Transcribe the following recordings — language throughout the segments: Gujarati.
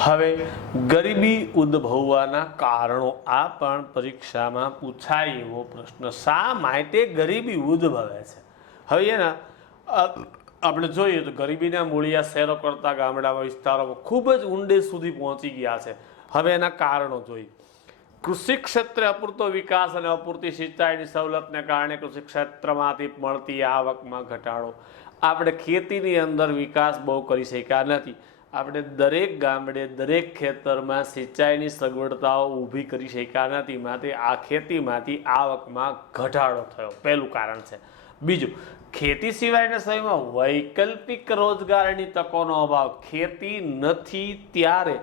હવે ગરીબી ઉદ્ભવવાના કારણો આ પણ પરીક્ષામાં પૂછાય એવો પ્રશ્ન, શા માટે ગરીબી ઉદ્ભવે છે? હવે એના આપણે જોઈએ તો ગરીબીના મૂળિયા શહેરો કરતાં ગામડામાં વિસ્તારોમાં ખૂબ જ ઊંડે સુધી પહોંચી ગયા છે. હવે એના કારણો જોઈએ. કૃષિ ક્ષેત્રે અપૂરતો વિકાસ અને અપૂરતી સિંચાઈની સવલતને કારણે કૃષિ ક્ષેત્રમાંથી મળતી આવકમાં ઘટાડો. આપણે ખેતીની અંદર વિકાસ બહુ કરી શક્યા નથી. આપણે દરેક ગામડે દરેક ખેતરમાં સિંચાઈની સગવડતાઓ ઊભી કરી શક્યા નથી, માટે આ ખેતીમાંથી આવકમાં ઘટાડો થયો, પહેલું કારણ છે. બીજું, ખેતી સિવાયના સમયમાં વૈકલ્પિક રોજગારની તકોનો અભાવ. ખેતી નથી ત્યારે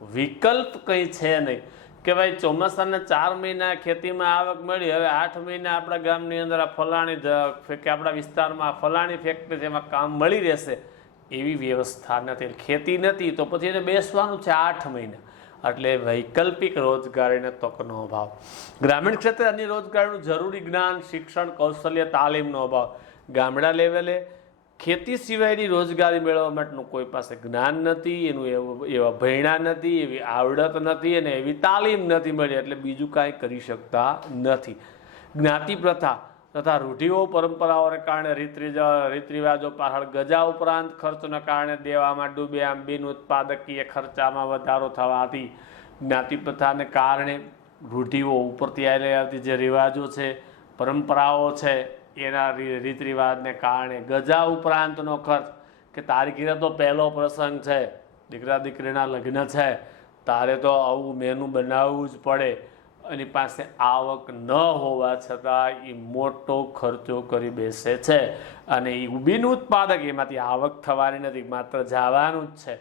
વિકલ્પ કંઈ છે નહીં કે ભાઈ ચોમાસાના 4 મહિના ખેતીમાં આવક મળી, હવે 8 મહિના આપણા ગામની અંદર આ ફલાણી કે આપણા વિસ્તારમાં ફલાણી ફેક્ટરી એમાં કામ મળી રહેશે એવી વ્યવસ્થા નથી. ખેતી નથી તો પછી એને બેસવાનું છે 8 મહિના, એટલે વૈકલ્પિક રોજગારીના તકનો અભાવ. ગ્રામીણ ક્ષેત્રે અન્ય રોજગારીનું જરૂરી જ્ઞાન, શિક્ષણ, કૌશલ્ય, તાલીમનો અભાવ. ગામડા લેવલે ખેતી સિવાયની રોજગારી મેળવવા માટેનું કોઈ પાસે જ્ઞાન નથી, એનું એવા ભણ્યા નથી, એવી આવડત નથી અને એવી તાલીમ નથી મળી, એટલે બીજું કાંઈ કરી શકતા નથી. જ્ઞાતિ પ્રથા તથા રૂઢિઓ પરંપરાઓને કારણે રીત રિવાજો પાછળ ગજા ઉપરાંત ખર્ચના કારણે દેવામાં ડૂબે. આમ બિન ઉત્પાદકીય ખર્ચામાં વધારો થવાથી જ્ઞાતિ પ્રથાને કારણે રૂઢિઓ ઉપરથી આવતી જે રિવાજો છે, પરંપરાઓ છે, એના રીત રિવાજને કારણે ગજા ઉપરાંતનો ખર્ચ કે તારી ઘરે તો પહેલો પ્રસંગ છે, દીકરા દીકરીના લગ્ન છે, તારે તો આવું મેનુ બનાવવું જ પડે. એની પાસે આવક ન હોવા છતાં એ મોટો ખર્ચો કરી બેસે છે અને એ બિન ઉત્પાદક, એમાંથી આવક થવાની નથી, માત્ર જવાનું જ છે.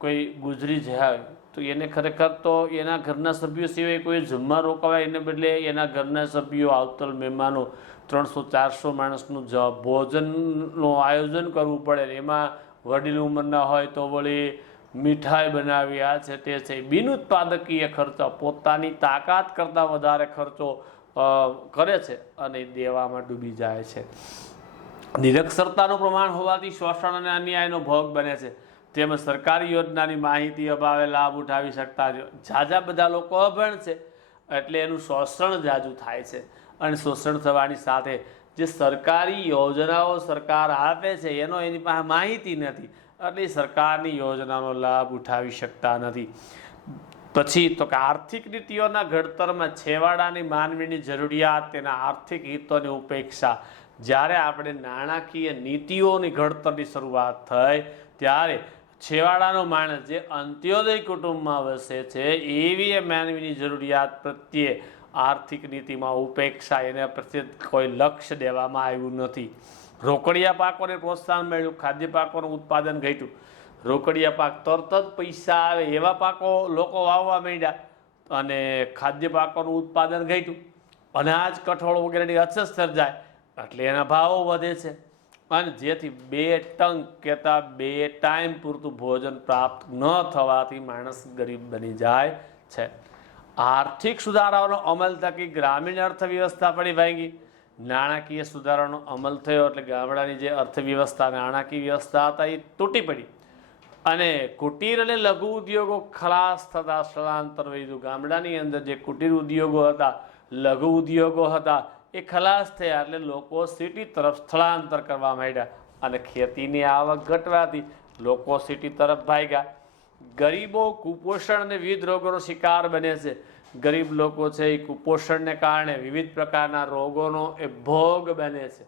કોઈ ગુજરી જાય તો એને ખરેખર તો એના ઘરના સભ્યો સિવાય કોઈ જમવા રોકાવાય, એને બદલે એના ઘરના સભ્યો આવતલ મહેમાનો 300-400 માણસનું ભોજનનું આયોજન કરવું પડે. એમાં વડીલ ઉંમરના હોય તો વળી મીઠાઈ બનાવી, આ છે તે છે. બિન ઉત્પાદકીય ખર્ચો, પોતાની તાકાત કરતાં વધારે ખર્ચો કરે છે અને દેવામાં ડૂબી જાય છે. નિરક્ષરતાનું પ્રમાણ હોવાથી શોષણ અને અન્યાયનો ભોગ બને છે. તેમજ સરકારી યોજનાની માહિતી અભાવે લાભ ઉઠાવી શકતા ઝાઝા બધા લોકો અભણ છે, એટલે એનું શોષણ ઝાઝું થાય છે. અને શોષણ થવાની સાથે જે સરકારી યોજનાઓ સરકાર આપે છે એનો એની પાસે માહિતી નથી, એટલે સરકારની યોજનાનો લાભ ઉઠાવી શકતા નથી. પછી તો કે આર્થિક નીતિઓના ઘડતરમાં છેવાડાની માનવીની જરૂરિયાત, તેના આર્થિક હિતોની ઉપેક્ષા. જ્યારે આપણે નાણાકીય નીતિઓની ઘડતરની શરૂઆત થઈ ત્યારે છેવાડાનો માણસ જે અંત્યોદય કુટુંબમાં વસે છે એવી માનવીની જરૂરિયાત પ્રત્યે આર્થિક નીતિમાં ઉપેક્ષા, એને પ્રત્યે કોઈ લક્ષ્ય દેવામાં આવ્યું નથી. રોકડિયા પાકોને પ્રોત્સાહન મળ્યું, ખાદ્ય પાકોનું ઉત્પાદન ઘટ્યું. રોકડિયા પાક તરત જ પૈસા આવે એવા પાકો લોકો વાવવા માંડ્યા અને ખાદ્ય પાકોનું ઉત્પાદન ઘટ્યું. અનાજ, કઠોળ વગેરેની અછત સર્જાય એટલે એના ભાવો વધે છે અને જેથી 2 ટંક કહેતા 2 ટાઈમ પૂરતું ભોજન પ્રાપ્ત ન થવાથી માણસ ગરીબ બની જાય છે. આર્થિક સુધારાઓનો અમલ થકી ગ્રામીણ અર્થવ્યવસ્થા પડી ભાંગી. નાણાકીય સુધારાનો અમલ થયો એટલે ગામડાની જે અર્થવ્યવસ્થા, નાણાકીય વ્યવસ્થા હતા એ તૂટી પડી અને કુટીર અને લઘુ ઉદ્યોગો ખલાસ થતા સ્થળાંતર વધ્યું. ગામડાની અંદર જે કુટીર ઉદ્યોગો હતા, લઘુ ઉદ્યોગો હતા, એ ખલાસ થયા એટલે લોકો સિટી તરફ સ્થળાંતર કરવા માંડ્યા અને ખેતીની આવક ઘટવાથી લોકો સિટી તરફ ભાગ્યા. ગરીબો કુપોષણ અને વિવિધ રોગોનો શિકાર બને છે. ગરીબ લોકો છે એ કુપોષણને કારણે વિવિધ પ્રકારના રોગોનો એ ભોગ બને છે,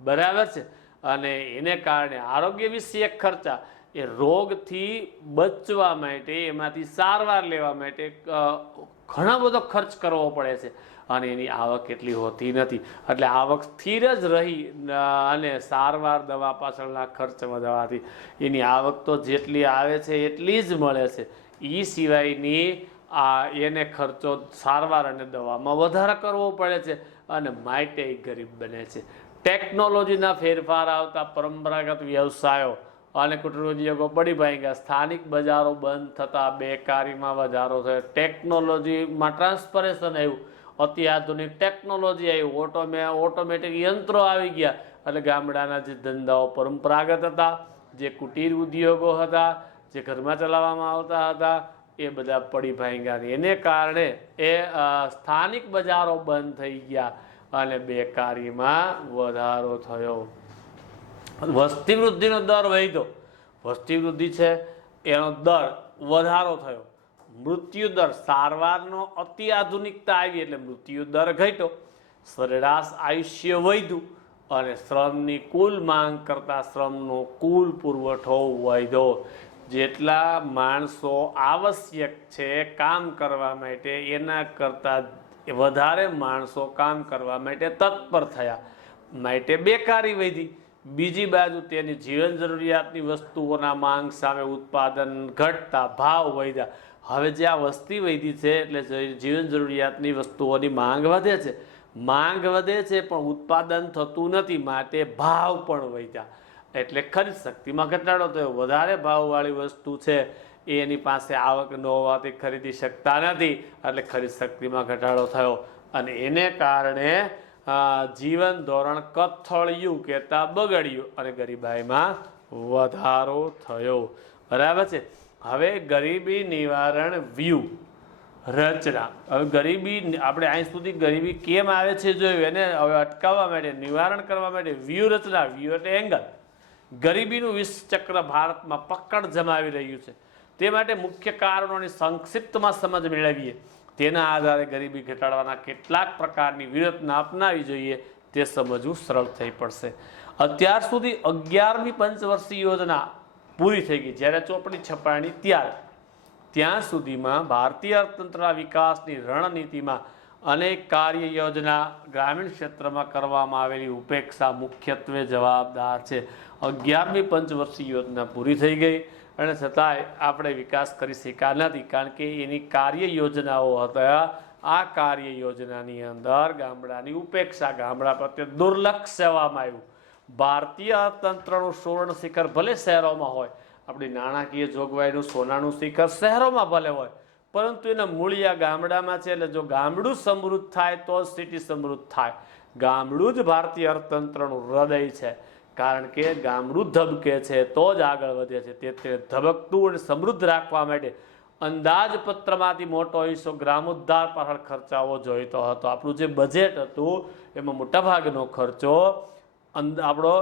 બરાબર છે. અને એને કારણે આરોગ્ય વિષયક ખર્ચા, એ રોગથી બચવા માટે, એમાંથી સારવાર લેવા માટે ઘણા બધો ખર્ચ કરવો પડે છે અને એની આવક એટલી હોતી નથી. એટલે આવક સ્થિર જ રહી અને સારવાર, દવા પાછળના ખર્ચ વધવાથી એની આવક તો જેટલી આવે છે એટલી જ મળે છે. એ સિવાયની એને ખર્ચો સારવાર અને દવામાં વધારે કરવો પડે છે અને માટે એ ગરીબ બને છે. ટેકનોલોજીના ફેરફાર આવતા પરંપરાગત વ્યવસાયો અને કુટીર ઉદ્યોગો પડી ભાંગ્યા. સ્થાનિક બજારો બંધ થતાં બેકારીમાં વધારો થયો. ટેકનોલોજીમાં ટ્રાન્સપરેશન આવ્યું, અત્યાધુનિક ટેકનોલોજી આવી, ઓટોમેટિક યંત્રો આવી ગયા એટલે ગામડાના જે ધંધાઓ પરંપરાગત હતા, જે કુટીર ઉદ્યોગો હતા, જે ઘરમાં ચલાવવામાં આવતા હતા એ બધા પડી ભાંગ્યા. એને કારણે એ સ્થાનિક બજારો બંધ થઈ ગયા અને બેકારીમાં વધારો થયો. વસ્તી વૃદ્ધિનો દર વધ્યો. વસ્તી વૃદ્ધિ છે એનો દર વધારો થયો. મૃત્યુ દર, સારવારનો અતિ આધુનિકતા આવી એટલે મૃત્યુ દર ઘટ્યો. સરેરાશ આયુષ્ય વધ્યું અને શ્રમની કુલ માંગ કરતાં શ્રમનો કુલ પુરવઠો વધ્યો. જેટલા માણસો આવશ્યક છે કામ કરવા માટે એના કરતાં વધારે માણસો કામ કરવા માટે તત્પર થયા, માટે બેકારી વધી. બીજી બાજુ તેની જીવન જરૂરિયાતની વસ્તુઓના માંગ સામે ઉત્પાદન ઘટતા ભાવ વધ્યા. હવે જે આ વસ્તી વધી છે એટલે જીવન જરૂરિયાતની વસ્તુઓની માંગ વધે છે. માંગ વધે છે પણ ઉત્પાદન થતું નથી, માટે ભાવ પણ વધ્યા. એટલે ખરીદ શક્તિમાં ઘટાડો થયો. વધારે ભાવવાળી વસ્તુ છે એની પાસે આવક ન હોવાથી ખરીદી શકતા નથી, એટલે ખરીદ શક્તિમાં ઘટાડો થયો અને એને કારણે જીવન ધોરણ કથળિયું કહેતા બગડ્યું અને ગરીબાઈમાં વધારો થયો. બરાબર છે. હવે ગરીબી નિવારણ વ્યૂહ રચના. હવે ગરીબી આપણે અહીં સુધી ગરીબી કેમ આવે છે જોયું, એને હવે અટકાવવા માટે, નિવારણ કરવા માટે વ્યૂહ રચના. વ્યૂહ એટલે એંગલ. ગરીબીનું વિષચક્ર ભારતમાં પકડ જમાવી રહ્યું છે. તે માટે મુખ્ય કારણોની સંક્ષિપ્તમાં સમજ મેળવીએ. તેના આધારે ગરીબી ઘટાડવાના કેટલાક પ્રકારની વ્યૂહરચના અપનાવી જોઈએ તે સમજવું સરળ થઈ પડશે. અત્યાર સુધી 11મી પંચવર્ષીય યોજના પૂરી થઈ ગઈ. જ્યારે ચોપડી છપાણી ત્યાં સુધીમાં ભારતીય અર્થતંત્રના વિકાસની રણનીતિમાં અનેક કાર્ય યોજના ગ્રામીણ ક્ષેત્રમાં કરવામાં આવેલી ઉપેક્ષા મુખ્યત્વે જવાબદાર છે. 11મી પંચવર્ષીય યોજના પૂરી થઈ ગઈ અને છતાંય આપણે વિકાસ કરી શક્યા નથી, કારણ કે એની કાર્ય યોજનાઓ હતા. આ કાર્ય યોજનાની અંદર ગામડાની ઉપેક્ષા, ગામડા પ્રત્યે દુર્લક્ષ સેવામાં આવ્યું. ભારતીય અર્થતંત્રનું સુવર્ણ શિખર ભલે શહેરોમાં હોય, આપણી નાણાકીય જોગવાઈનું સોનાનું શિખર શહેરોમાં ભલે હોય, પરંતુ એના મૂળિયા ગામડામાં છે. એટલે જો ગામડું સમૃદ્ધ થાય તો જ સિટી સમૃદ્ધ થાય. ગામડું જ ભારતીય અર્થતંત્રનું હૃદય છે, કારણ કે ગામડું ધબકે છે તો જ આગળ વધે છે. તે ધબકતું અને સમૃદ્ધ રાખવા માટે અંદાજપત્રમાંથી મોટો હિસ્સો ગ્રામોદ્ધાર પર ખર્ચાવો જોઈતો હતો. આપણું જે બજેટ હતું એમાં મોટાભાગનો ખર્ચો આપણો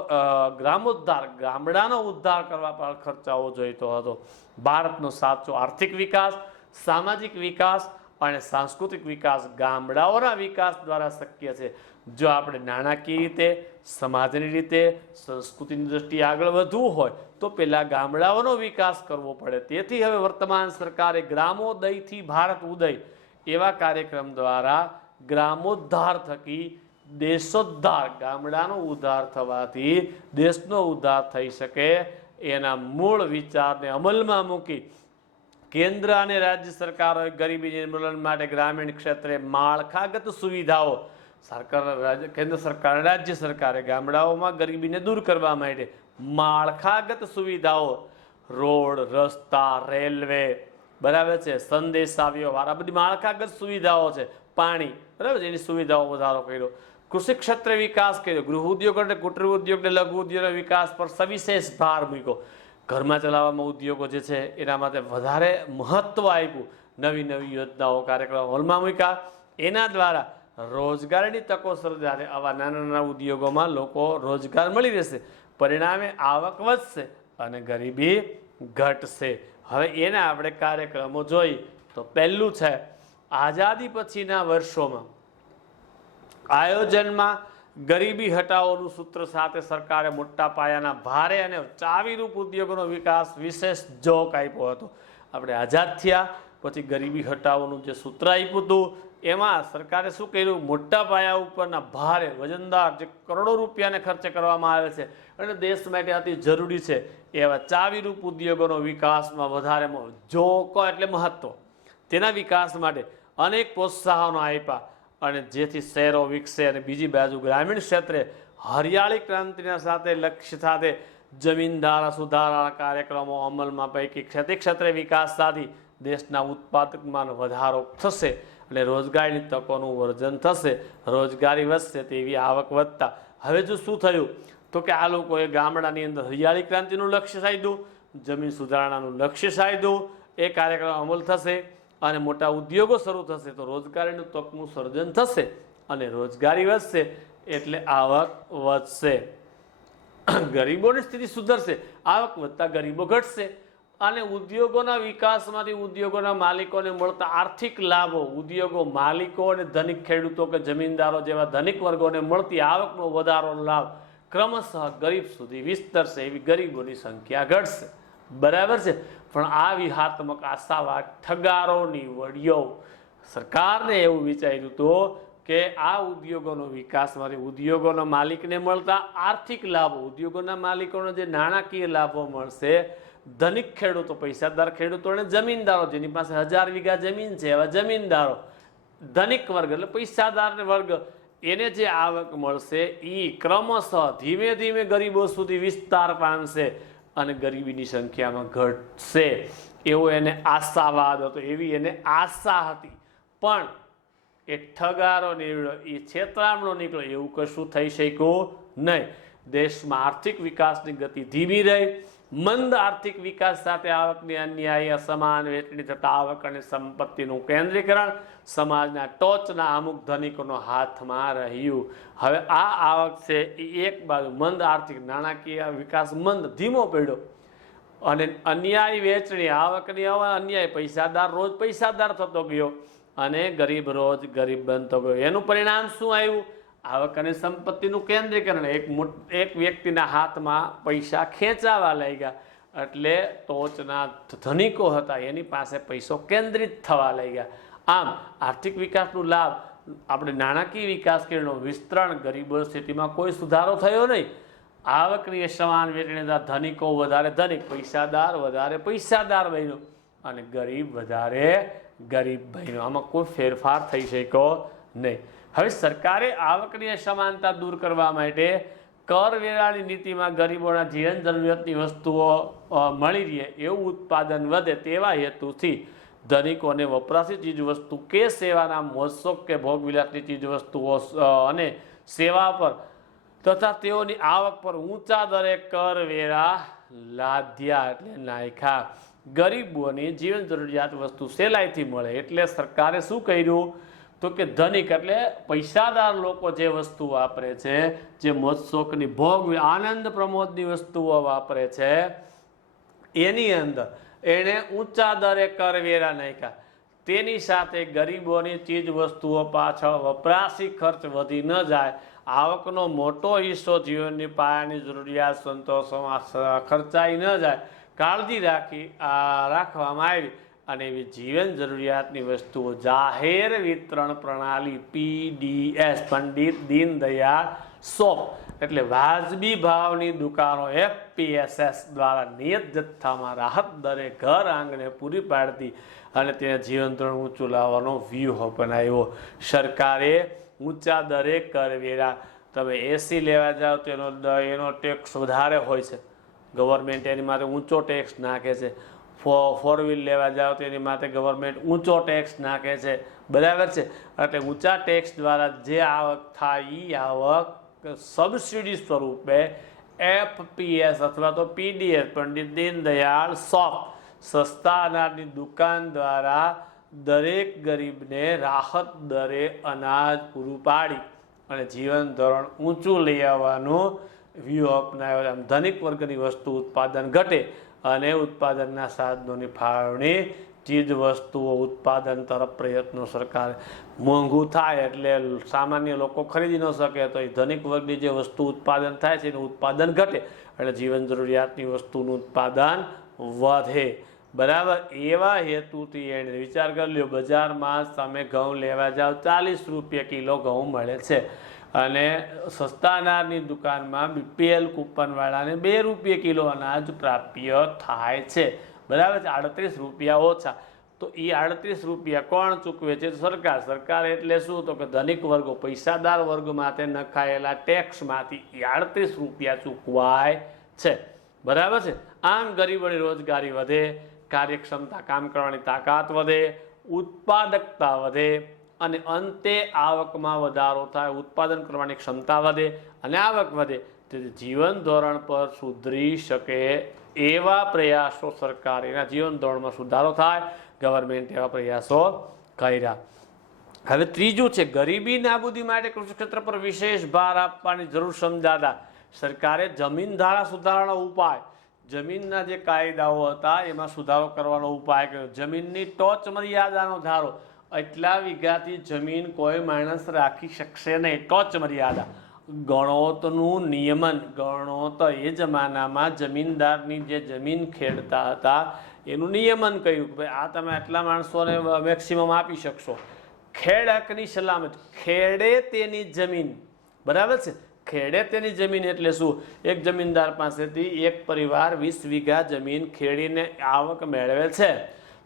ગ્રામોદ્ધાર, ગામડાનો ઉદ્ધાર કરવા પર ખર્ચાવો જોઈતો હતો. ભારતનો સાચો આર્થિક વિકાસ, સામાજિક વિકાસ અને સાંસ્કૃતિક વિકાસ ગામડાઓના વિકાસ દ્વારા શક્ય છે. જો આપણે નાણાકીય રીતે, સમાજની રીતે, સંસ્કૃતિની દ્રષ્ટિએ આગળ વધવું હોય તો પહેલા ગામડાઓનો વિકાસ કરવો પડે. તેથી હવે વર્તમાન સરકારે ગ્રામોદયથી ભારત ઉદય એવા કાર્યક્રમ દ્વારા ગ્રામોદ્ધાર થકી દેશોદ્ધાર, ગામડાનો ઉદ્ધાર થવાથી દેશનો ઉદ્ધાર થઈ શકે એના મૂળ વિચારને અમલમાં મૂકી કેન્દ્ર અને રાજ્ય સરકારોએ ગરીબી નિર્મૂલન માટે ગ્રામીણ ક્ષેત્રે માળખાગત સુવિધાઓ, કેન્દ્ર સરકાર, રાજ્ય સરકારે ગામડાઓમાં ગરીબીને દૂર કરવા માટે માળખાગત સુવિધાઓ, રોડ, રસ્તા, રેલવે, બરાબર છે, સંદેશા વ્યવહાર, આ બધી માળખાગત સુવિધાઓ છે. પાણી, બરાબર છે, એની સુવિધાઓ વધારો કર્યો. કૃષિ ક્ષેત્રે વિકાસ કર્યો. ગૃહ ઉદ્યોગ અને કુટીર ઉદ્યોગ ને લઘુ ઉદ્યોગના વિકાસ પર સવિશેષ ભાર મૂક્યો. ઘરમાં ચલાવવામાં ઉદ્યોગો જે છે એના માટે વધારે મહત્વ આપ્યું. નવી નવી યોજનાઓ, કાર્યક્રમો અમલમાં મૂક્યા. એના દ્વારા રોજગારીની તકો સર્જાશે. આવા નાના નાના ઉદ્યોગોમાં લોકો રોજગાર મળી રહેશે, પરિણામે આવક વધશે અને ગરીબી ઘટશે. હવે એના આપણે કાર્યક્રમો જોઈએ તો પહેલું છે આઝાદી પછીના વર્ષોમાં આયોજનમાં ગરીબી હટાવોનું સૂત્ર સાથે સરકારે મોટા પાયાના ભારે અને ચાવીરૂપ ઉદ્યોગોનો વિકાસ વિશેષ જોક આપ્યો હતો. આપણે આઝાદ થયા પછી ગરીબી હટાવોનું જે સૂત્ર આપ્યું હતું એમાં સરકારે શું કર્યું, મોટા પાયા ઉપરના ભારે વજનદાર જે કરોડો રૂપિયાને ખર્ચે કરવામાં આવે છે અને દેશ માટે અતિ જરૂરી છે એવા ચાવીરૂપ ઉદ્યોગોનો વિકાસમાં વધારે જોકો એટલે મહત્વ, તેના વિકાસ માટે અનેક પ્રોત્સાહનો આપ્યા અને જેથી શહેરો વિકસે અને બીજી બાજુ ગ્રામીણ ક્ષેત્રે હરિયાળી ક્રાંતિના સાથે લક્ષ્ય સાથે જમીનદાર સુધારા કાર્યક્રમો અમલમાં પૈકી ખેતી ક્ષેત્રે વિકાસ સાધી દેશના ઉત્પાદકમાં વધારો થશે અને રોજગારીની તકોનું વર્જન થશે. રોજગારી વધશે તેવી આવક વધતા હવે જો શું થયું તો કે આ લોકોએ ગામડાની અંદર હરિયાળી ક્રાંતિનું લક્ષ્ય સાધ્યું, જમીન સુધારણાનું લક્ષ્ય સાધ્યું, એ કાર્યક્રમ અમલ થશે અને મોટા ઉદ્યોગો શરૂ થશે તો રોજગારીનું તકનું સર્જન થશે અને રોજગારી વધશે એટલે આવક વધશે, ગરીબોની સ્થિતિ સુધરશે, આવક વધતા ગરીબો ઘટશે અને ઉદ્યોગોના વિકાસમાંથી ઉદ્યોગોના માલિકોને મળતા આર્થિક લાભો, ઉદ્યોગો માલિકો અને ધનિક ખેડૂતો કે જમીનદારો જેવા ધનિક વર્ગોને મળતી આવકનો વધારો લાભ ક્રમશઃ ગરીબ સુધી વિસ્તરશે, એવી ગરીબોની સંખ્યા ઘટશે. બરાબર છે. પણ આ વ્યૂહાત્મક આશાવાદ ઠગારોની વડીઓ સરકારને એવું વિચાર્યું હતું કે આ ઉદ્યોગોનો વિકાસમાંથી ઉદ્યોગોના માલિકને મળતા આર્થિક લાભો, ઉદ્યોગોના માલિકોને જે નાણાકીય લાભો મળશે, ધનિક ખેડૂતો, પૈસાદાર ખેડૂતો અને જમીનદારો જેની પાસે 1000 વીઘા જમીન છે એવા જમીનદારો, ધનિક વર્ગ એટલે પૈસાદાર વર્ગ, એને જે આવક મળશે એ ક્રમશઃ ધીમે ધીમે ગરીબો સુધી વિસ્તાર પામશે અને ગરીબીની સંખ્યામાં ઘટશે, એવો એને આશાવાદ હતો, એવી એને આશા હતી. પણ એ ઠગારો નીકળ્યો, એ છેતરામણો નીકળ્યો, એવું કશું થઈ શક્યું નહીં. દેશમાં આર્થિક વિકાસની ગતિ ધીમી રહી. મંદ આર્થિક વિકાસ સાથે આવકની અન્યાયી અસમાન વહેંચણી થતા આવક અને સંપત્તિનું કેન્દ્રીકરણ સમાજના ટોચના અમુક ધનિકોનો હાથમાં રહ્યું. હવે આ આવક છે એ એક બાજુ મંદ આર્થિક નાણાકીય વિકાસ મંદ ધીમો પડ્યો અને અન્યાયી વહેંચણી, આવકની અન્યાય, પૈસાદાર રોજ પૈસાદાર થતો ગયો અને ગરીબ રોજ ગરીબ બનતો ગયો. એનું પરિણામ શું આવ્યું? આવક અને સંપત્તિનું કેન્દ્રીકરણ, એક વ્યક્તિના હાથમાં પૈસા ખેંચાવા લાગ્યા એટલે ટોચના ધનિકો હતા એની પાસે પૈસો કેન્દ્રિત થવા લાગ્યા. આમ આર્થિક વિકાસનો લાભ, આપણે નાણાકીય વિકાસ કર્યો, વિસ્તરણ, ગરીબો સ્થિતિમાં કોઈ સુધારો થયો નહીં. આવકની સમાન વહેંચણી, ધનિકો વધારે ધનિક, પૈસાદાર વધારે પૈસાદાર બન્યો અને ગરીબ વધારે ગરીબ બન્યો. આમાં કોઈ ફેરફાર થઈ શક્યો નહીં. હવે સરકારે આવકની અસમાનતા દૂર કરવા માટે કરવેરાની નીતિમાં ગરીબોના જીવન જરૂરિયાતની વસ્તુઓ મળી રહે, એવું ઉત્પાદન વધે તેવા હેતુથી ધનિકોને વપરાશી ચીજ વસ્તુ કે સેવાના મોજશોખ કે ભોગવિલાસની ચીજ વસ્તુઓ અને સેવા પર તથા તેઓની આવક પર ઊંચા દરે કરવેરા લાદ્યા એટલે નાખ્યા. ગરીબોની જીવન જરૂરિયાત વસ્તુ સહેલાઈથી મળે એટલે સરકારે શું કર્યું તો કે ધનિક એટલે પૈસાદાર લોકો જે વસ્તુ વાપરે છે, જે મોજ શોખની ભોગ આનંદ પ્રમોદની વસ્તુઓ વાપરે છે, એની અંદર એણે ઊંચા દરે કરવેરા નાખ્યા. તેની સાથે ગરીબોની ચીજ વસ્તુઓ પાછળ વપરાશી ખર્ચ વધી ન જાય, આવકનો મોટો હિસ્સો જીવનની પાયાની જરૂરિયાત સંતોષવામાં ખર્ચાઈ ન જાય, કાળજી રાખવામાં આવી અને એવી જીવન જરૂરિયાતની વસ્તુઓ જાહેર વિતરણ પ્રણાલી PDS, પંડિત દીનદયાળ શોપ એટલે વાજબી ભાવની દુકાનો FPSS દ્વારા નિયત જથ્થામાં રાહત દરે ઘર આંગણે પૂરી પાડતી અને તેને જીવન ધોરણ ઊંચું લાવવાનો વ્યૂહ અપનાવ્યો. સરકારે ઊંચા દરે કરવેરા, તમે AC લેવા જાઓ તો એનો ટેક્સ વધારે હોય છે, ગવર્મેન્ટ એની માટે ઊંચો ટેક્સ નાખે છે. ફોર વ્હીલ લેવા જાઓ તો એની માટે ગવર્મેન્ટ ઊંચો ટેક્સ નાખે છે. બરાબર છે. એટલે ઊંચા ટેક્સ દ્વારા જે આવક થાય એ આવક સબસિડી સ્વરૂપે FPS અથવા તો PDS, પંડિત દીનદયાળ શોપ, સસ્તા અનાજની દુકાન દ્વારા દરેક ગરીબને રાહત દરે અનાજ પૂરું પાડી અને જીવન ધોરણ ઊંચું લઈ આવવાનું વ્યૂહ અપનાવ્યો. આમ ધનિક વર્ગની વસ્તુ ઉત્પાદન ઘટે અને ઉત્પાદનના સાધનોની ફાળવણી, ચીજ વસ્તુઓ ઉત્પાદન તરફ પ્રયત્નો સરકાર, મોંઘું થાય એટલે સામાન્ય લોકો ખરીદી ન શકે તો એ ધનિક વર્ગની જે વસ્તુ ઉત્પાદન થાય છે એનું ઉત્પાદન ઘટે એટલે જીવન જરૂરિયાતની વસ્તુનું ઉત્પાદન વધે. બરાબર. એવા હેતુથી એને વિચાર કરી લ્યો, બજારમાં તમે ઘઉં લેવા જાઓ 40 રૂપિયા કિલો ઘઉં મળે છે અને સસ્તા અનાજની દુકાનમાં BPL કૂપનવાળાને 2 રૂપિયા કિલો અનાજ પ્રાપ્ય થાય છે. બરાબર છે. 38 રૂપિયા ઓછા. તો એ 38 રૂપિયા કોણ ચૂકવે છે? સરકાર. સરકાર એટલે શું? તો કે ધનિક વર્ગો, પૈસાદાર વર્ગ માટે નખાયેલા ટેક્સમાંથી એ 38 રૂપિયા ચૂકવાય છે. બરાબર છે. આમ ગરીબોની રોજગારી વધે, કાર્યક્ષમતા, કામ કરવાની તાકાત વધે, ઉત્પાદકતા વધે અને અંતે આવકમાં વધારો થાય, ઉત્પાદન કરવાની ક્ષમતા વધે અને આવક વધે, તેથી જીવન ધોરણ પર સુધરી શકે એવા પ્રયાસો સરકાર એના જીવન ધોરણમાં સુધારો થાય, ગવર્મેન્ટ એવા પ્રયાસો કર્યા. હવે ત્રીજું છે ગરીબી નાબૂદી માટે કૃષિ ક્ષેત્ર પર વિશેષ ભાર આપવાની જરૂર સમજાતા સરકારે જમીન ધારા સુધારવાનો ઉપાય, જમીનના જે કાયદાઓ હતા એમાં સુધારો કરવાનો ઉપાય કર્યો. જમીનની ટોચ મર્યાદાનો ધારો, એટલા વીઘાથી જમીન કોઈ માણસ રાખી શકશે નહીં, ટોચ મર્યાદા. ગણોતનું નિયમન, ગણોત એ જમાનામાં જમીનદારની જે જમીન ખેડતા હતા એનું નિયમન કર્યું કે ભાઈ આ તમે આટલા માણસોને મેક્સિમમ આપી શકશો. ખેડ હકની સલામત, ખેડે તેની જમીન, બરાબર છે. ખેડે તેની જમીન એટલે શું? એક જમીનદાર પાસેથી એક પરિવાર 20 વીઘા જમીન ખેડીને આવક મેળવે છે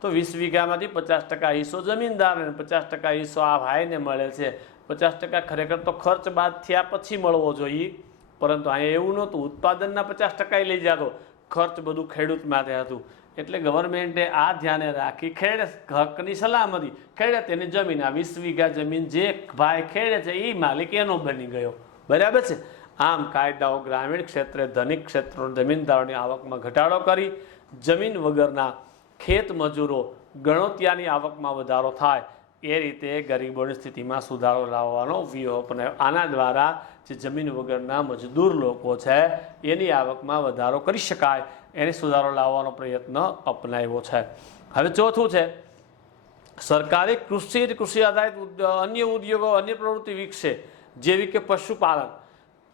તો 20 વીઘામાંથી 50% હિસ્સો જમીનદારને, 50% હિસ્સો આ ભાઈને મળે છે. 50% ખરેખર તો ખર્ચ બાદ થયા પછી મળવો જોઈએ, પરંતુ અહીંયા એવું નહોતું. ઉત્પાદનના 50% લઈ જતો, ખર્ચ બધું ખેડૂત માટે હતું. એટલે ગવર્મેન્ટે આ ધ્યાને રાખી ખેડે હકની સલામતી, ખેડે તેની જમીન, આ 20 વીઘા જમીન જે ભાઈ ખેડે છે એ માલિક એનો બની ગયો, બરાબર છે. આમ કાયદાઓ ગ્રામીણ ક્ષેત્રે ધનિક ક્ષેત્રો જમીનદારોની આવકમાં ઘટાડો કરી જમીન વગરના ખેત મજૂરો ગણોતિયાની આવકમાં વધારો થાય એ રીતે ગરીબોની સ્થિતિમાં સુધારો લાવવાનો વ્યૂહ અપનાવ્યો. આના દ્વારા જે જમીન વગરના મજદૂર લોકો છે એની આવકમાં વધારો કરી શકાય, એને સુધારો લાવવાનો પ્રયત્ન અપનાવ્યો છે. હવે ચોથું છે સરકારે કૃષિ આધારિત અન્ય ઉદ્યોગો, અન્ય પ્રવૃત્તિ વિકસે, જેવી કે પશુપાલન,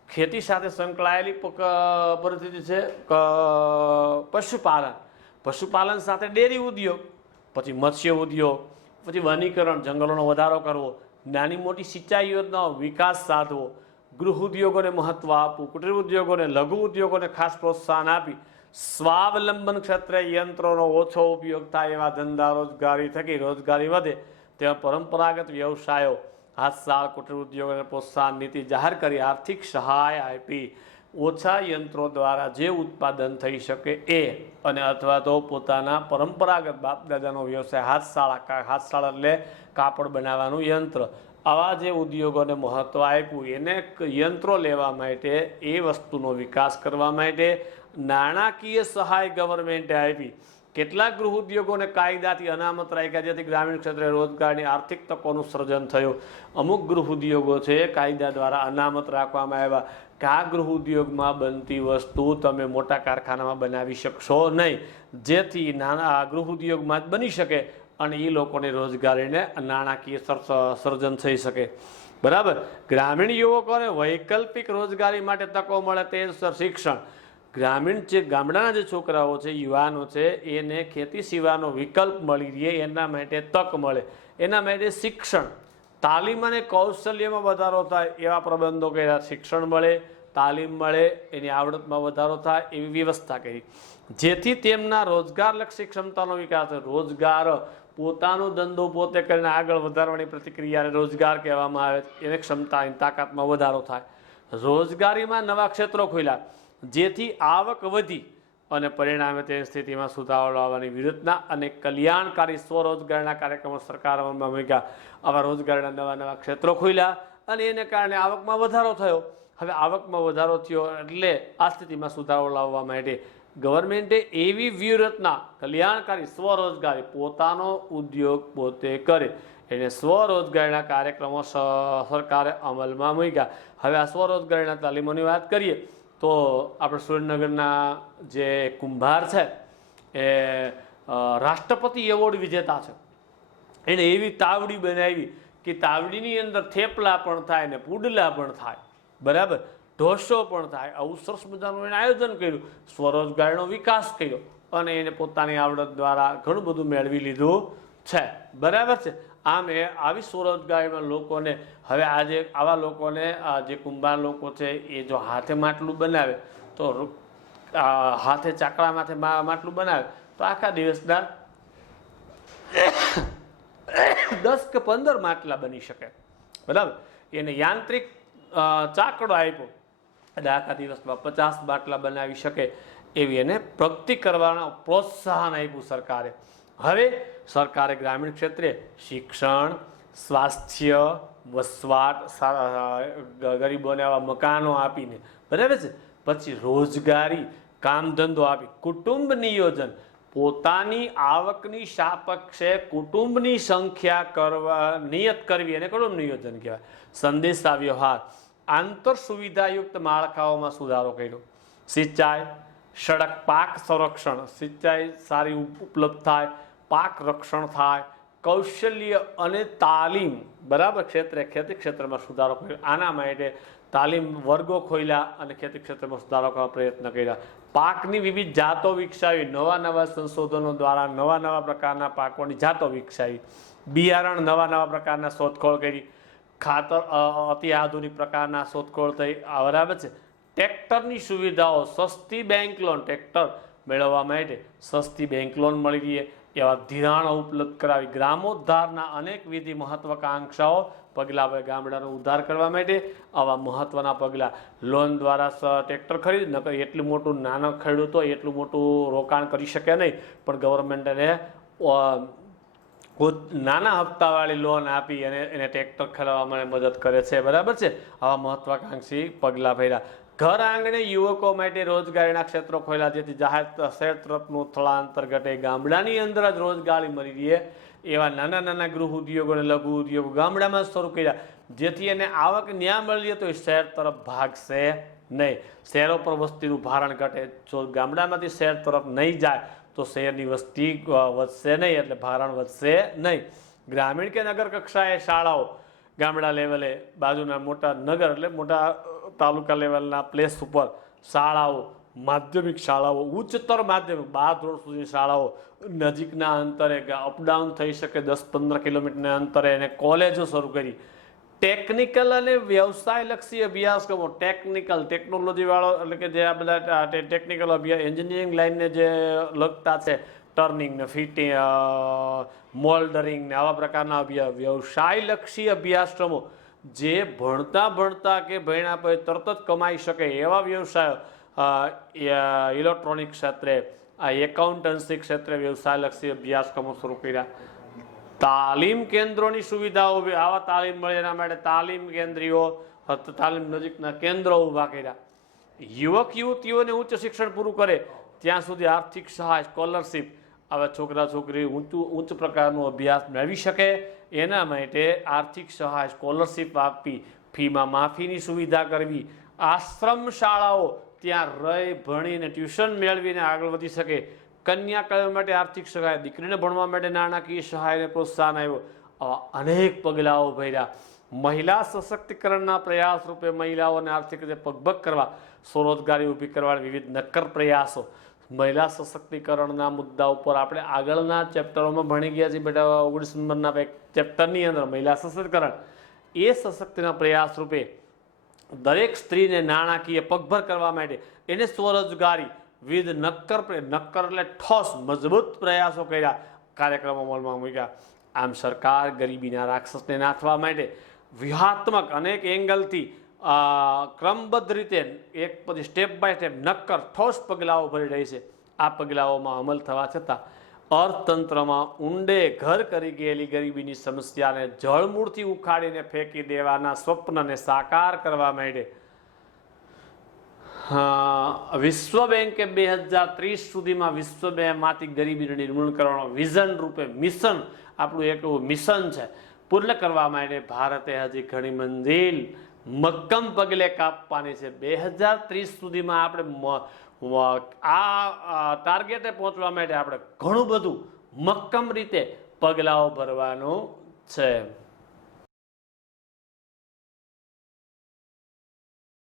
ખેતી સાથે સંકળાયેલી પરિસ્થિતિ છે પશુપાલન, પશુપાલન સાથે ડેરી ઉદ્યોગ, પછી મત્સ્ય ઉદ્યોગ, પછી વનીકરણ, જંગલોનો વધારો કરવો, નાની મોટી સિંચાઈ યોજનાઓ વિકાસ સાધવો, ગૃહ ઉદ્યોગોને મહત્વ આપવું, કુટીર ઉદ્યોગોને, લઘુ ઉદ્યોગોને ખાસ પ્રોત્સાહન આપી સ્વાવલંબન ક્ષેત્રે યંત્રોનો ઓછો ઉપયોગ થાય એવા ધંધા રોજગારી થકી રોજગારી વધે તેવા પરંપરાગત વ્યવસાયો, હાથસાળ કુટીર ઉદ્યોગોને પ્રોત્સાહન નીતિ જાહેર કરી આર્થિક સહાય આપી ઓછા યંત્રો દ્વારા જે ઉત્પાદન થઈ શકે એ, અને અથવા તો પોતાના પરંપરાગત બાપદાદાનો વ્યવસાય હાથસાળ એટલે કાપડ બનાવવાનું યંત્ર, આવા જે ઉદ્યોગોને મહત્વ આપ્યું એને યંત્રો લેવા માટે, એ વસ્તુનો વિકાસ કરવા માટે નાણાકીય સહાય ગવર્મેન્ટે આપી. કેટલાક ગૃહ ઉદ્યોગોને કાયદાથી અનામત રાખ્યા જેથી ગ્રામીણ ક્ષેત્રે રોજગારની આર્થિક તકોનું સર્જન થયું. અમુક ગૃહ ઉદ્યોગો છે કાયદા દ્વારા અનામત રાખવામાં આવ્યા કે આ ગૃહ ઉદ્યોગમાં બનતી વસ્તુ તમે મોટા કારખાનામાં બનાવી શકશો નહીં, જેથી નાના ગૃહ ઉદ્યોગમાં જ બની શકે અને એ લોકોની રોજગારીને નાણાકીય સર્જન થઈ શકે, બરાબર. ગ્રામીણ યુવકોને વૈકલ્પિક રોજગારી માટે તકો મળે તે શિક્ષણ, ગ્રામીણ જે ગામડાના જે છોકરાઓ છે, યુવાનો છે, એને ખેતી સિવાયનો વિકલ્પ મળી રહે એના માટે તક મળે, એના માટે શિક્ષણ, તાલીમ અને કૌશલ્યમાં વધારો થાય એવા પ્રબંધો કર્યા. શિક્ષણ મળે, તાલીમ મળે, એની આવડતમાં વધારો થાય એવી વ્યવસ્થા કરી જેથી તેમના રોજગારલક્ષી ક્ષમતાનો વિકાસ થાય. રોજગાર, પોતાનો ધંધો પોતે કરીને આગળ વધારવાની પ્રતિક્રિયાને રોજગાર કહેવામાં આવે છે. એને ક્ષમતા, એની તાકાતમાં વધારો થાય. રોજગારીમાં નવા ક્ષેત્રો ખોલ્યા જેથી આવક વધી અને પરિણામે તેની સ્થિતિમાં સુધારો લાવવાની વિરુદ્ધના અને કલ્યાણકારી સ્વરોજગારના કાર્યક્રમો સરકાર અમલમાં મૂક્યા. આવા રોજગારના નવા ક્ષેત્રો ખોલ્યા અને એને કારણે આવકમાં વધારો થયો. હવે આવકમાં વધારો થયો એટલે આ સ્થિતિમાં સુધારો લાવવા માટે ગવર્મેન્ટે એવી વ્યૂહરચના, કલ્યાણકારી સ્વરોજગારી, પોતાનો ઉદ્યોગ પોતે કરે એને સ્વરોજગારીના કાર્યક્રમો સરકારે અમલમાં મૂક્યા. હવે આ સ્વરોજગારીના તાલીમોની વાત કરીએ તો આપણે સુરેન્દ્રનગરના જે કુંભાર છે એ રાષ્ટ્રપતિ એવોર્ડ વિજેતા છે. એને એવી તાવડી બનાવી કે તાવડીની અંદર થેપલા પણ થાય ને પુડલા પણ થાય, બરાબર, ઢોસો પણ થાય. આવું સરસ મજાનું એને આયોજન કર્યું, સ્વરોજગારીનો વિકાસ કર્યો અને એને પોતાની આવડત દ્વારા ઘણું બધું મેળવી લીધું છે, બરાબર છે. આમ એ આવી સ્વરોજગારીમાં લોકોને હવે આજે આવા લોકોને જે કુંભાર લોકો છે એ જો હાથે માટલું બનાવે તો હાથે ચાકડા માથે માટલું બનાવે તો આખા દિવસના 10 કે 15 માટલા બની શકે, બરાબર. એને યાંત્રિક ચાકડો આપ્યો એટલે આખા દિવસમાં 50 માટલા બનાવી શકે એવી એને પ્રગતિ કરવાનો પ્રોત્સાહન આપ્યું સરકારે. હવે સરકારે ગ્રામીણ ક્ષેત્રે શિક્ષણ, સ્વાસ્થ્ય, વસવાટ, ગરીબોને આવા મકાનો આપીને, બરાબર છે, પછી રોજગારી, કામ ધંધો આપી. કુટુંબ નિયોજન, પોતાની આવકની સાપેક્ષે કુટુંબની સંખ્યા કરવા નિયત કરવી અને કુટુંબ નિયોજન કહેવાય. સંદેશા વ્યવહાર, આંતર સુવિધાયુક્ત માળખાઓમાં સુધારો કર્યો. સિંચાઈ, સડક, પાક સંરક્ષણ, સિંચાઈ સારી ઉપલબ્ધ થાય, પાક રક્ષણ થાય. કૌશલ્ય અને તાલીમ બરાબર ક્ષેત્રે ખેતી ક્ષેત્રમાં સુધારો કર્યો. આના માટે તાલીમ વર્ગો ખોલ્યા અને ખેતી ક્ષેત્રમાં સુધારો કરવા પ્રયત્ન કર્યા. પાકની વિવિધ જાતો વિકસાવી, નવા નવા સંશોધનો દ્વારા નવા નવા પ્રકારના પાકોની જાતો વિકસાવી. બિયારણ નવા નવા પ્રકારના શોધખોળ કરી. ખાતર અતિ આધુનિક પ્રકારના શોધખોળ થઈ. બરાબર છે. ટ્રેક્ટરની સુવિધાઓ, સસ્તી બેંક લોન, ટ્રેક્ટર મેળવવા માટે સસ્તી બેંક લોન મળી રહે એવા ધિરાણો ઉપલબ્ધ કરાવી. ગ્રામોદ્ધારના અનેકવિધ મહત્વાકાંક્ષાઓ પગલાં ગામડાનો ઉદ્ધાર કરવા માટે આવા મહત્વના પગલાં. લોન દ્વારા ટ્રેક્ટર ખરીદ, નકર એટલું મોટું નાનો ખેડૂતો એટલું મોટું રોકાણ કરી શકે નહીં, પણ ગવર્મેન્ટ એને નાના હપ્તાવાળી લોન આપી અને એને ટ્રેક્ટર ખરીદવામાં મદદ કરે છે. બરાબર છે. આવા મહત્વાકાંક્ષી પગલાં ભર્યા. ઘર આંગણે યુવકો માટે રોજગારીના ક્ષેત્રો ખોલ્યા, જેથી જાહેર શહેર તરફનું સ્થળાંતર ઘટે. ગામડાની અંદર જ રોજગારી મળી રહે એવા નાના નાના ગૃહ ઉદ્યોગો અને લઘુ ઉદ્યોગો ગામડામાં શરૂ કર્યા, જેથી એને આવક ન્યા મળી તો એ શહેર તરફ ભાગશે નહીં. શહેરો પર વસ્તીનું ભારણ ઘટે. જો ગામડામાંથી શહેર તરફ નહીં જાય તો શહેરની વસ્તી વધશે નહીં, એટલે ભારણ વધશે નહીં. ગ્રામીણ કે નગર કક્ષાએ શાળાઓ, ગામડા લેવલે બાજુના મોટા નગર એટલે મોટા તાલુકા લેવલના પ્લેસ ઉપર શાળાઓ, માધ્યમિક શાળાઓ, ઉચ્ચતર માધ્યમિક 12 ધોરણ સુધી શાળાઓ નજીકના અંતરે અપડાઉન થઈ શકે 10-15 કિલોમીટરના અંતરે એને કોલેજો શરૂ કરી. ટેકનિકલ અને વ્યવસાયલક્ષી અભ્યાસક્રમો, ટેકનોલોજી વાળો એટલે કે જે આ બધા ટેકનિકલ અભ્યાસ એન્જિનિયરિંગ લાઈનને જે લગતા છે, ટર્નિંગ ને ફિટિંગ, મોલ્ડરિંગ ને આવા પ્રકારના વ્યવસાયલક્ષી અભ્યાસક્રમો, જે ભણતા કે ભણ્યા પછી તરત જ કમાઈ શકે એવા વ્યવસાયો, ઇલેક્ટ્રોનિક ક્ષેત્રે, એકાઉન્ટન્સી ક્ષેત્રે વ્યવસાયલક્ષી અભ્યાસક્રમો શરૂ કર્યા. તાલીમ કેન્દ્રોની સુવિધાઓ, આવા તાલીમ મળે એના માટે તાલીમ કેન્દ્રીઓ, તાલીમ નજીકના કેન્દ્રો ઊભા કર્યા. યુવક યુવતીઓને ઉચ્ચ શિક્ષણ પૂરું કરે ત્યાં સુધી આર્થિક સહાય, સ્કોલરશીપ, આવા છોકરા છોકરી ઉચ્ચ પ્રકારનો અભ્યાસ મેળવી શકે એના માટે આર્થિક સહાય, સ્કોલરશીપ આપવી. ફીમાં માફીની સુવિધા કરવી. આશ્રમ શાળાઓ, ત્યાં રહી ભણીને ટ્યુશન મેળવીને આગળ વધી શકે. કન્યા કલ્યાણ માટે આર્થિક સહાય, દીકરીને ભણવા માટે નાણાકીય સહાયને પ્રોત્સાહન આવ્યું. આવા અનેક પગલાઓ ભર્યા. મહિલા સશક્તિકરણના પ્રયાસ રૂપે મહિલાઓને આર્થિક રીતે પગભગ કરવા, સ્વરોજગારી ઊભી કરવાના વિવિધ નક્કર પ્રયાસો. મહિલા સશક્તિકરણના મુદ્દા ઉપર આપણે આગળના ચેપ્ટરોમાં ભણી ગયા છીએ બેટા. 19 નંબરના એક ચેપ્ટરની અંદર મહિલા સશક્તિકરણ, એ સશક્તિના પ્રયાસ રૂપે દરેક સ્ત્રીને નાણાકીય પગભર કરવા માટે એને સ્વરોજગારી વિવિધ નક્કર એટલે ઠોસ મજબૂત પ્રયાસો કર્યા, કાર્યક્રમો અમલમાં મૂક્યા. આમ સરકાર ગરીબીના રાક્ષસને નાથવા માટે વ્યૂહાત્મક અનેક એંગલથી ક્રમબદ્ધ રીતે એક પછી સ્ટેપ બાય સ્ટેપ નક્કર ઠોસ પગલાઓ ભરી રહી છે. આ પગલાઓમાં અમલ થવા છતાં અર્થતંત્રમાં ઊંડે ઘર કરી ગયેલી ગરીબીની સમસ્યાને જળમૂળથી ઉખાડીને ફેંકી દેવાના સ્વપ્નને સાકાર કરવા માટે વિશ્વ બેંકે 2030 સુધીમાં વિશ્વ બેંકમાંથી ગરીબીનું નિર્મૂલન કરવાનો વિઝન રૂપે મિશન, આપણું એક એવું મિશન છે, પૂર્ણ કરવા માટે ભારતે હજી ઘણી મંજિલ મક્કમ પગલે કાપવાની છે. 2030 સુધીમાં આપણે આ ટાર્ગેટે પહોંચવા માટે આપણે ઘણું બધું મક્કમ રીતે પગલાઓ ભરવાનું છે.